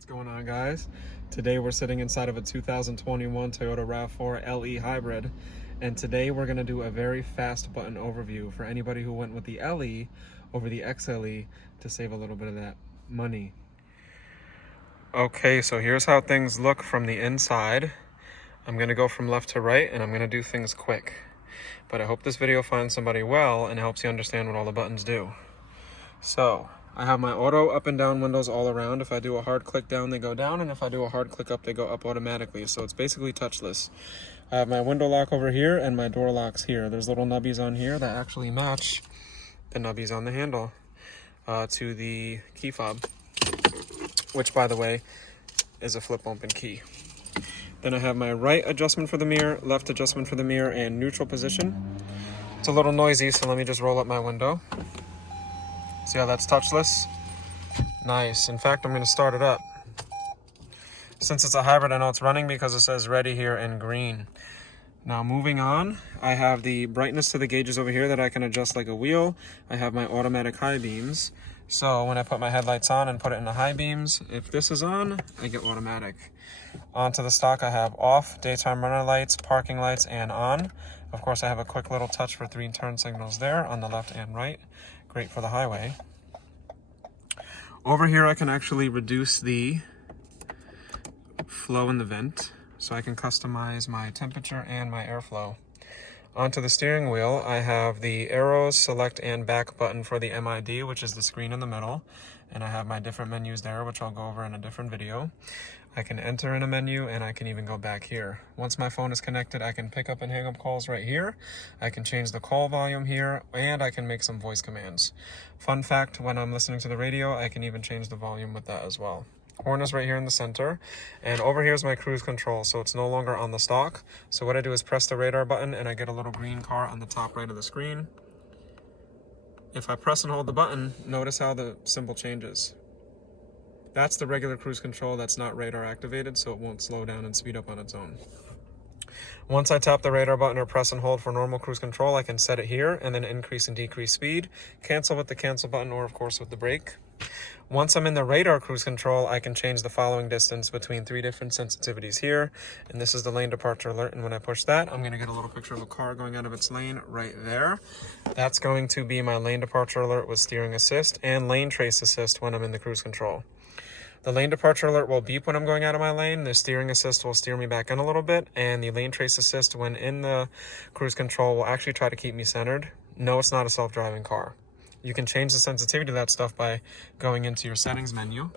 What's going on, guys? Today we're sitting inside of a 2021 Toyota RAV4 LE Hybrid, and today we're going to do a very fast button overview for anybody who went with the LE over the XLE to save a little bit of that money. Okay, so here's how things look from the inside. I'm going to go from left to right, and I'm going to do things quick. But I hope this video finds somebody well and helps you understand what all the buttons do. So, I have my auto up and down windows all around. If I do a hard click down, they go down, and if I do a hard click up, they go up automatically. So it's basically touchless. I have my window lock over here and my door locks here. There's little nubbies on here that actually match the nubbies on the handle to the key fob, which, by the way, is a flip open key. Then I have my right adjustment for the mirror, left adjustment for the mirror, and neutral position. It's a little noisy, so let me just roll up my window. See how that's touchless? Nice. In fact, I'm going to start it up. Since it's a hybrid, I know it's running because it says ready here in green. Now moving on, I have the brightness to the gauges over here that I can adjust like a wheel. I have my automatic high beams. So when I put my headlights on and put it in the high beams, if this is on, I get automatic. Onto the stock, I have off, daytime runner lights, parking lights, and on. Of course, I have a quick little touch for 3 turn signals there on the left and right. Great for the highway. Over here, I can actually reduce the flow in the vent, so I can customize my temperature and my airflow. Onto the steering wheel, I have the arrows, select, and back button for the MID, which is the screen in the middle, and I have my different menus there, which I'll go over in a different video. I can enter in a menu, and I can even go back here. Once my phone is connected, I can pick up and hang up calls right here. I can change the call volume here, and I can make some voice commands. Fun fact, when I'm listening to the radio, I can even change the volume with that as well. Horn is right here in the center, and over here is my cruise control, so it's no longer on the stock. So what I do is press the radar button, and I get a little green car on the top right of the screen. If I press and hold the button, notice how the symbol changes. That's the regular cruise control that's not radar activated, so it won't slow down and speed up on its own. Once I tap the radar button or press and hold for normal cruise control, I can set it here and then increase and decrease speed, cancel with the cancel button, or of course with the brake. Once I'm in the radar cruise control, I can change the following distance between 3 different sensitivities here, and this is the lane departure alert, and when I push that, I'm going to get a little picture of a car going out of its lane right there. That's going to be my lane departure alert with steering assist and lane trace assist when I'm in the cruise control. The lane departure alert will beep when I'm going out of my lane. The steering assist will steer me back in a little bit. And the lane trace assist when in the cruise control will actually try to keep me centered. No, it's not a self-driving car. You can change the sensitivity of that stuff by going into your settings menu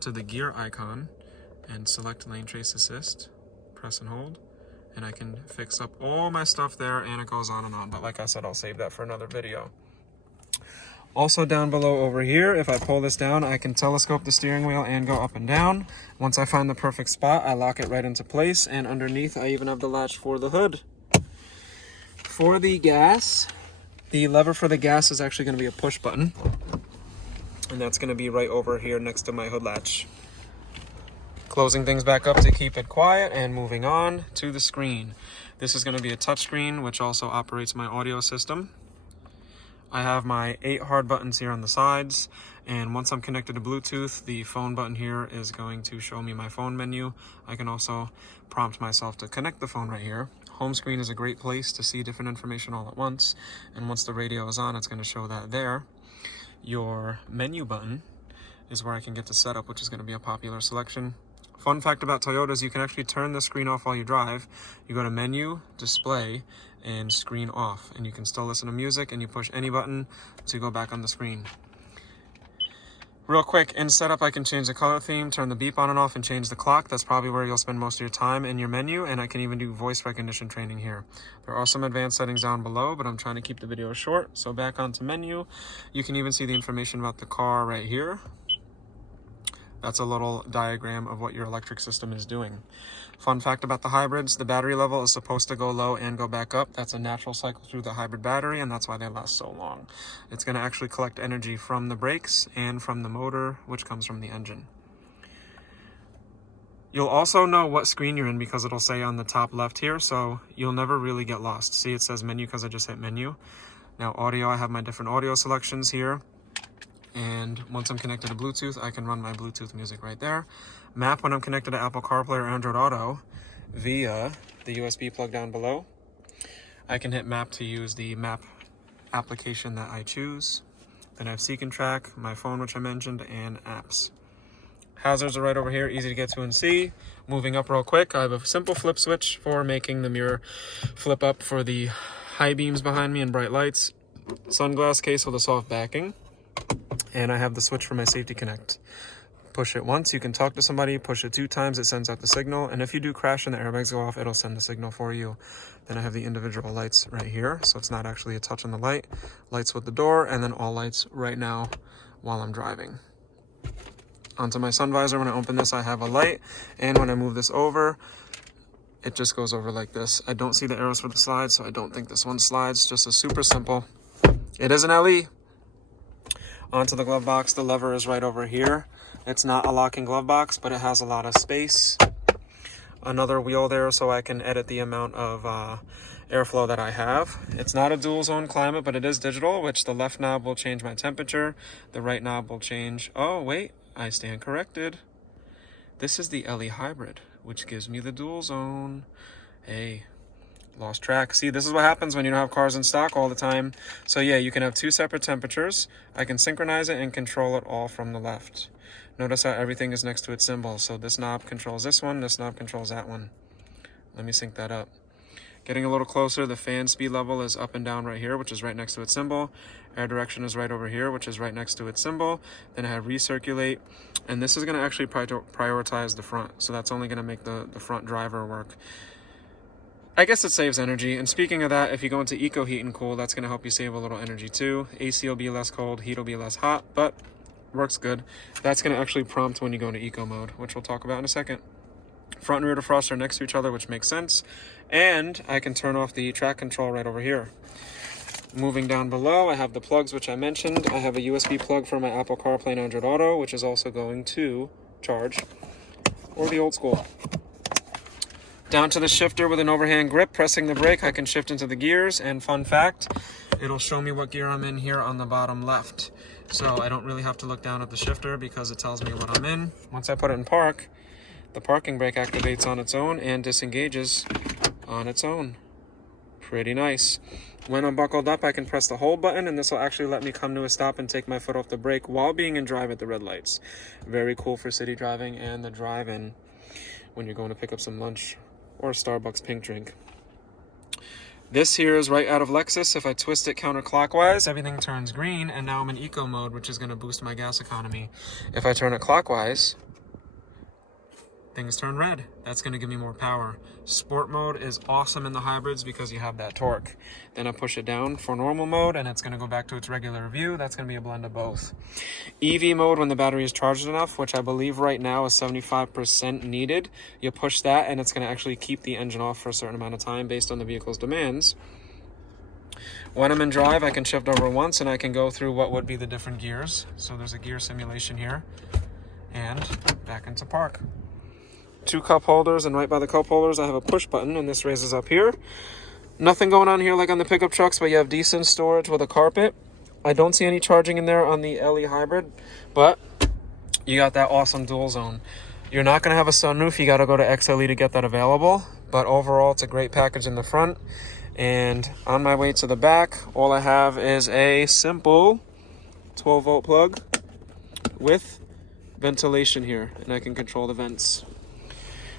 to the gear icon and select lane trace assist, press and hold, and I can fix up all my stuff there, and it goes on and on. But like I said, I'll save that for another video. Also down below over here, if I pull this down, I can telescope the steering wheel and go up and down. Once I find the perfect spot, I lock it right into place, and underneath I even have the latch for the hood. For the gas, the lever for the gas is actually going to be a push button, and that's going to be right over here next to my hood latch. Closing things back up to keep it quiet, and moving on to the screen. This is going to be a touch screen, which also operates my audio system. I have my 8 hard buttons here on the sides, and once I'm connected to Bluetooth, the phone button here is going to show me my phone menu. I can also prompt myself to connect the phone right here. Home screen is a great place to see different information all at once, and once the radio is on, it's going to show that there. Your menu button is where I can get to setup, which is going to be a popular selection. Fun fact about Toyota is you can actually turn the screen off while you drive. You go to menu, display, and screen off, and you can still listen to music, and you push any button to go back on the screen. Real quick, in setup, I can change the color theme, turn the beep on and off, and change the clock. That's probably where you'll spend most of your time in your menu, and I can even do voice recognition training here. There are some advanced settings down below, but I'm trying to keep the video short. So back onto menu, you can even see the information about the car right here. That's a little diagram of what your electric system is doing. Fun fact about the hybrids, the battery level is supposed to go low and go back up. That's a natural cycle through the hybrid battery, and that's why they last so long. It's going to actually collect energy from the brakes and from the motor, which comes from the engine. You'll also know what screen you're in because it'll say on the top left here, so you'll never really get lost. See, it says menu because I just hit menu. Now audio, I have my different audio selections here. And once I'm connected to Bluetooth, I can run my Bluetooth music right there. Map when I'm connected to Apple CarPlay or Android Auto via the USB plug down below. I can hit map to use the map application that I choose. Then I have Seek and Track, my phone, which I mentioned, and apps. Hazards are right over here, easy to get to and see. Moving up real quick, I have a simple flip switch for making the mirror flip up for the high beams behind me and bright lights. Sunglass case with a soft backing. And I have the switch for my safety connect. Push it once, you can talk to somebody. Push it 2 times, it sends out the signal. And if you do crash and the airbags go off, it'll send the signal for you. Then I have the individual lights right here. So it's not actually a touch on the light. Lights with the door, and then all lights right now while I'm driving. Onto my sun visor, when I open this, I have a light. And when I move this over, it just goes over like this. I don't see the arrows for the slides, so I don't think this one slides. Just a super simple. It is an LE. Onto the glove box, the lever is right over here. It's not a locking glove box, but it has a lot of space. Another wheel there so I can edit the amount of airflow that I have. It's not a dual zone climate, but it is digital, which the left knob will change my temperature. The right knob will change, oh wait, I stand corrected. This is the LE Hybrid, which gives me the dual zone. Hey, lost track. See, this is what happens when you don't have cars in stock all the time. So yeah, you can have 2 separate temperatures. I can synchronize it and control it all from the left. Notice how everything is next to its symbol. So this knob controls this one, this knob controls that one. Let me sync that up. Getting a little closer, the fan speed level is up and down right here, which is right next to its symbol. Air direction is right over here, which is right next to its symbol. Then I have recirculate, and this is gonna actually prioritize the front. So that's only gonna make the front driver work. I guess it saves energy. And speaking of that, if you go into Eco Heat and Cool, that's gonna help you save a little energy too. AC will be less cold, heat will be less hot, but works good. That's gonna actually prompt when you go into Eco mode, which we'll talk about in a second. Front and rear defroster are next to each other, which makes sense. And I can turn off the track control right over here. Moving down below, I have the plugs, which I mentioned. I have a USB plug for my Apple CarPlay and Android Auto, which is also going to charge, or the old school. Down to the shifter with an overhand grip, pressing the brake, I can shift into the gears. And fun fact, it'll show me what gear I'm in here on the bottom left. So I don't really have to look down at the shifter because it tells me what I'm in. Once I put it in park, the parking brake activates on its own and disengages on its own. Pretty nice. When I'm buckled up, I can press the hold button, and this will actually let me come to a stop and take my foot off the brake while being in drive at the red lights. Very cool for city driving and the drive-in when you're going to pick up some lunch or a Starbucks pink drink. This here is right out of Lexus. If I twist it counterclockwise, everything turns green, and now I'm in eco mode, which is going to boost my gas economy. If I turn it clockwise, things turn red. That's going to give me more power. Sport mode is awesome in the hybrids because you have that torque. Then I push it down for normal mode, and it's going to go back to its regular view. That's going to be a blend of both. EV mode, when the battery is charged enough, which I believe right now is 75% needed, you push that, and it's going to actually keep the engine off for a certain amount of time based on the vehicle's demands. When I'm in drive, I can shift over once, and I can go through what would be the different gears. So there's a gear simulation here, and back into park. 2 cup holders, and right by the cup holders I have a push button, and this raises up here. Nothing going on here like on the pickup trucks, but you have decent storage with a carpet. I don't see any charging in there on the LE Hybrid, but you got that awesome dual zone. You're not going to have a sunroof. You got to go to XLE to get that available, but overall it's a great package in the front. And on my way to the back, all I have is a simple 12-volt plug with ventilation here, and I can control the vents.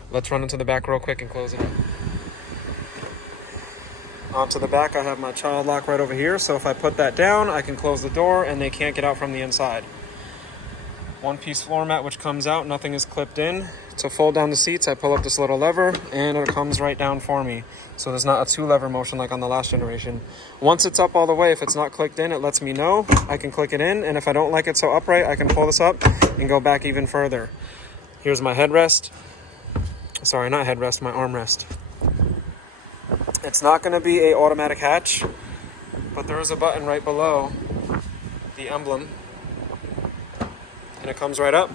Let's run into the back real quick and close it up. Onto the back, I have my child lock right over here, so if I put that down, I can close the door and they can't get out from the inside. 1-piece floor mat which comes out, nothing is clipped in. To fold down the seats, I pull up this little lever and it comes right down for me. So there's not a 2-lever motion like on the last generation. Once it's up all the way, if it's not clicked in, it lets me know. I can click it in, and if I don't like it so upright, I can pull this up and go back even further. Here's my headrest. Sorry, not headrest, my armrest. It's not going to be an automatic hatch, but there is a button right below the emblem, and it comes right up.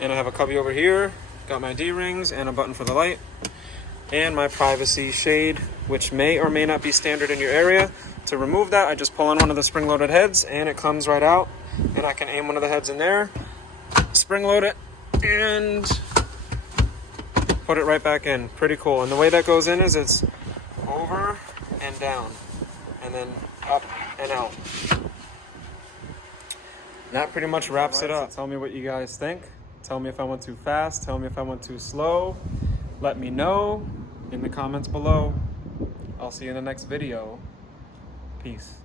And I have a cubby over here, got my D-rings and a button for the light, and my privacy shade, which may or may not be standard in your area, To remove that, I just pull on one of the spring-loaded heads and it comes right out, and I can aim one of the heads in there, spring load it, and put it right back in. Pretty cool. And the way that goes in is it's over and down, and then up and out. That pretty much wraps it up. So tell me what you guys think. Tell me if I went too fast. Tell me if I went too slow. Let me know in the comments below. I'll see you in the next video. Peace.